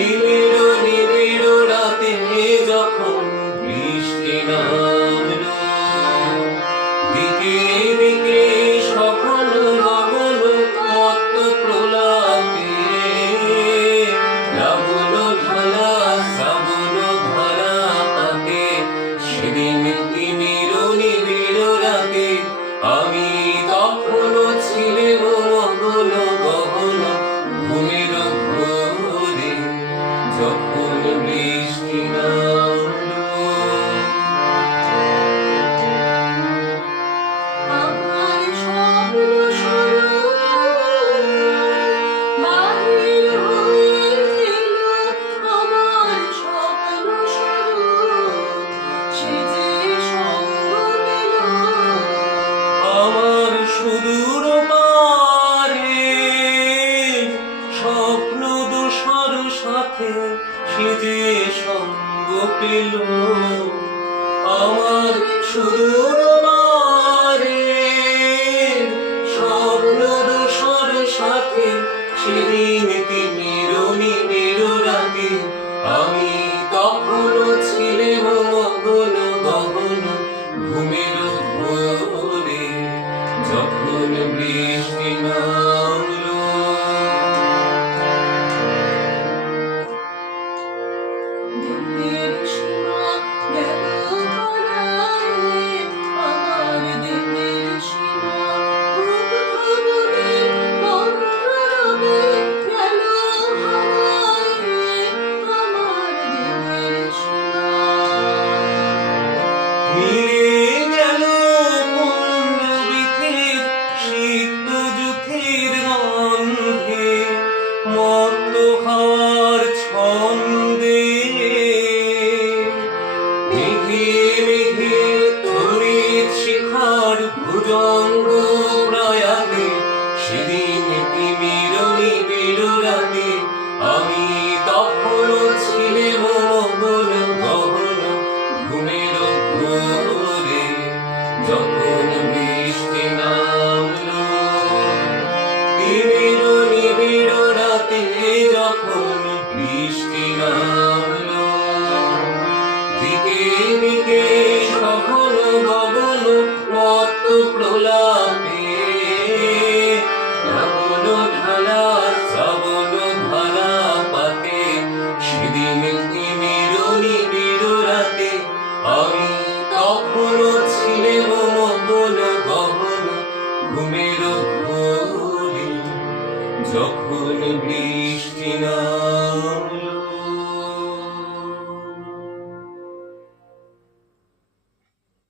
নিবিড় নিবিড় রাতে যখন বৃষ্টি নামলো, দিকে দিকে সকল গগন মত্ত প্রলাপে, রাবণ ঢালা শ্রাবণ ধারা পাতে, সেদিন তিমির নিবিড় রাতে আমি তখনও ছিলেম মগন গহন ঘুমের ঘোরে, যখন বৃষ্টি নামলো। আমার স্বপ্ন স্বরূপ বাহির হয়ে এলো, আমার স্বপ্ন স্বরূপ সে যে সঙ্গ পেল। আমার সুদূর পারে স্বপ্ন দোসর সাথে সে যে সঙ্গ পেল। আমার সুদূর পারে স্বপ্ন দোসর সাথে সেদিন তিমির নিবিড় রাতে আমি তখনও ছিলেম মগন গহন ঘুমের ঘোরে, যখন বৃষ্টি নামলো। দিনের সীমা গেল হারায়ে, আমার দিনের সীমা খুব ভবনের মন্ত্রণে গেল হারায়ে, আমার দিনের সীমা। মিলে গেল পুণ্যবিথের সিক্ত যুথের গন্ধে, মত্ত হাওয়ার ছন্দে, মেঘে মেঘে তড়িৎ শিখার ভুজঙ্গ প্রয়াতে, সেদিন তিমির নিবিড় রাতে আমি তখনও ছিলেম মগন গহন ঘুমের ঘোরে, যখন বৃষ্টি নামলো। তিমির নিবিড় রাতে যখন বৃষ্টি নামলো, দিকে দিকে সকল গগন মত্ত প্রলাপে, রাবণ ঢালা শ্রাবণ ধারা পাতে, সেদিন তিমির নিবিড় রাতে আমি তখনও ছিলেম মগন গহন ঘুমের ঘোরে, যখন বৃষ্টি নামলো।